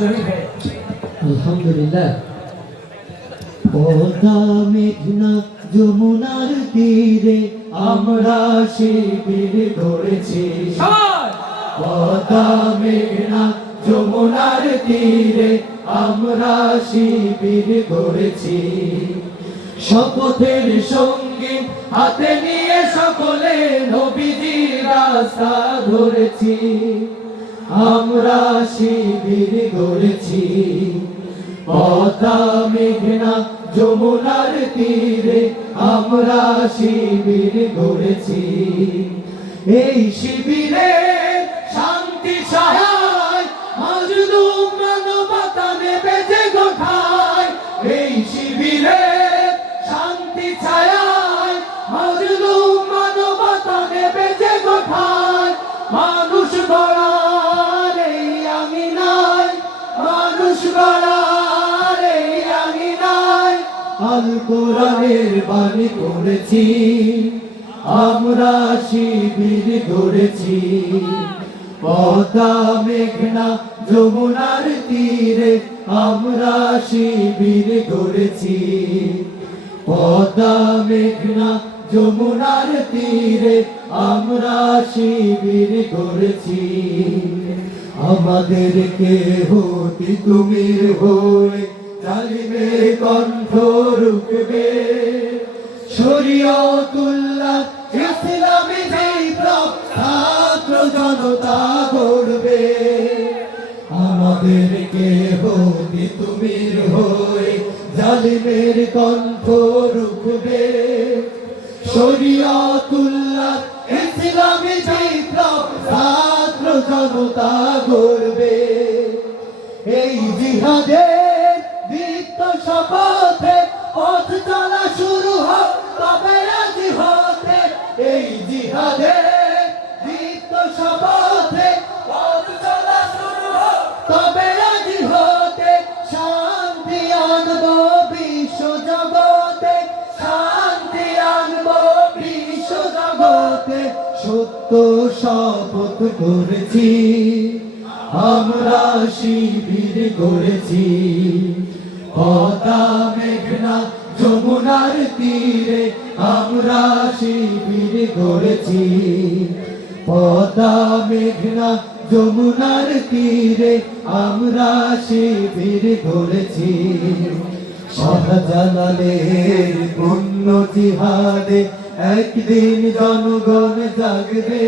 জহির ভাই আলহামদুলিল্লাহ। পদ্মা মেঘনা যমুনার তীরে আমরা শিবির গড়েছি। পদ্মা মেঘনা যমুনার তীরে আমরা শিবির গড়েছি। শপথের সঙ্গে হাতে নিয়ে সকলে নবীজির রাস্তা ধরেছি। আমরা শিবির গড়েছি। পদ্মা মেঘনা যমুনার তীরে আমরা শিবির গড়েছি। এই শিবিরে শান্তি ছায়ায় মাজলুম মানবতা নেবে যে গোঠায়। এই শিবিরে শান্তি ছায়ায় মাজলুম মানবতা নেবে যে গোঠায়। মানুষ গড়ার এই আঙিনায়, মানুষ গড়ার এই আঙিনায় আল কোরআনের বাণী পড়েছি। আমরা শিবির গড়েছি। পদ্মা মেঘনা যমুনার তীরে আমরা শিবির গড়েছি। পদ্মা মেঘনা যমুনার তীরে আমরা শিবির গড়েছি। আমাদেরকে হতি তুমির হয়ে জালিমের কণ্ঠ রুখবে। শরীয়তুল্লাহ ইসলামী বিপ্লব ছাত্র জনতা গড়বে। আমাদেরকে হতি তুমির হয়ে জালিমের কণ্ঠ রুখবে। শরীয়তুল্লাহ ইসলামী বিপ্লব ছাত্র জনতা গড়বে। এই জিহাদের দীপ্ত শপথে পথ চলা শুরু হোক তবে রাজি হতে। এই জিহাদের দীপ্ত শপথে পথ চলা শুরু হোক তবে রাজি হতে। শান্তি আনবো বিশ্ব জগতে, শান্তি আনবো বিশ্ব জগতে। সত্য শপথ করেছি, আমরা শিবির গড়েছি। পদ্মা মেঘনা যমুনার তীরে আমরা শিবির গড়েছি। পদ্মা মেঘনা যমুনার তীরে আমরা শিবির গড়েছি। শাহজালালের পুণ্য জিহাদে একদিন জনগণ জাগবে।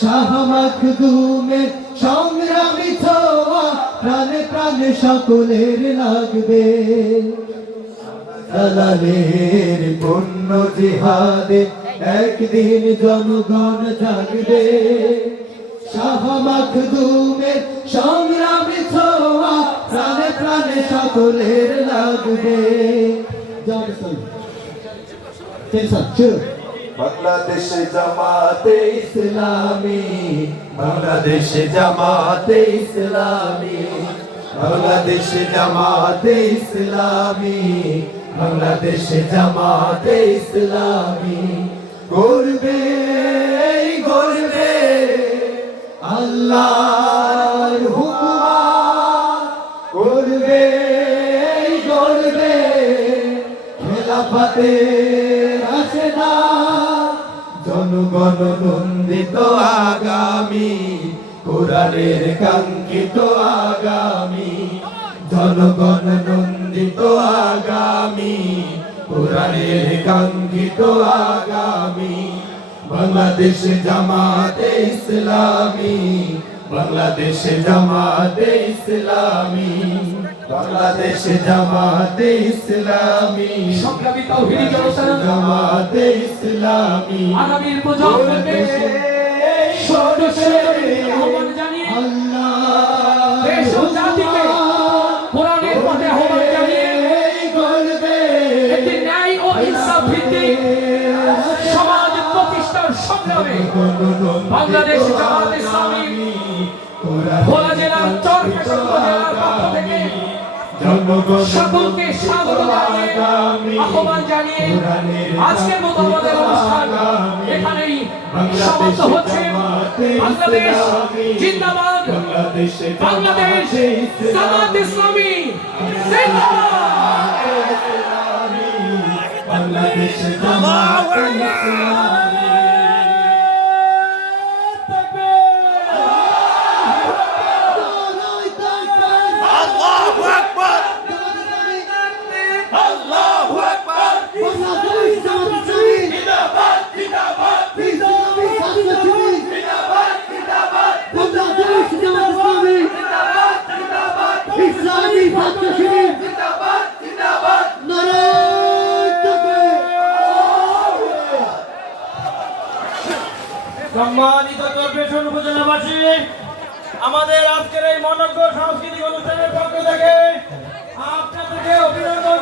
শাহ মাখদুমের সংগ্রামী ছোঁয়া প্রাণে প্রাণে সকলের লাগবে। শাহজালালের পুণ্য জিহাদে একদিন জনগণ জাগবে। শাহ মাখদুমের সংগ্রামী ছোঁয়া প্রাণে প্রাণে সকলের লাগবে। বাংলাদেশ জামাতে ইসলামী, বাংলাদেশ জামাতে ইসলামী, বাংলাদেশ জামাতে ইসলামী, বাংলাদেশ জামাতে ইসলামী। গর্বে গর্বে আল্লাহর হুকুম, গর্বে গর্বে খেলাফতে আসেনা। জনগণ নন্দিত আগামী, কোরআনের কাঙ্ক্ষিত আগামী। জনগণ নন্দিত আগামী, কোরআনের কাঙ্ক্ষিত আগামী। বাংলাদেশ জামাতে ইসলামী, বাংলাদেশ জামাতে ইসলামী, বাংলাদেশ জামাতে ইসলামী। সংগ্রামী তাওহীদি জনতা জামাতে ইসলামী আগামীর প্রজন্মকে আহ্বান জানিয়ে দেশ ও জাতিকে কোরআনের পথে আহ্বান জানিয়ে একটি ন্যায় ও ইনসাফ ভিত্তিক সমাজ প্রতিষ্ঠার সংগ্রামে বাংলাদেশ জামাত ইসলামী ভোলা জেলার চরফ্যাশন উপজেলার পক্ষ থেকে জনগণ সকলকে স্বাগত জানিয়ে আহ্বান জানিয়ে আজকের মতো আমাদের অনুষ্ঠান এখানেই সমাপ্ত হচ্ছে। বাংলাদেশ জিন্দাবাদ, বাংলাদেশ জামাত ইসলামী জিন্দাবাদ। Bangladesh Jamaat Islami Allahu Akbar! Allahu Akbar! সম্মানিত কর্পোরেশন উপজেলাবাসী, আমাদের আজকের এই মনোজ্ঞ সাংস্কৃতিক অনুষ্ঠানের পক্ষ থেকে আপনাদেরকে অভিনন্দন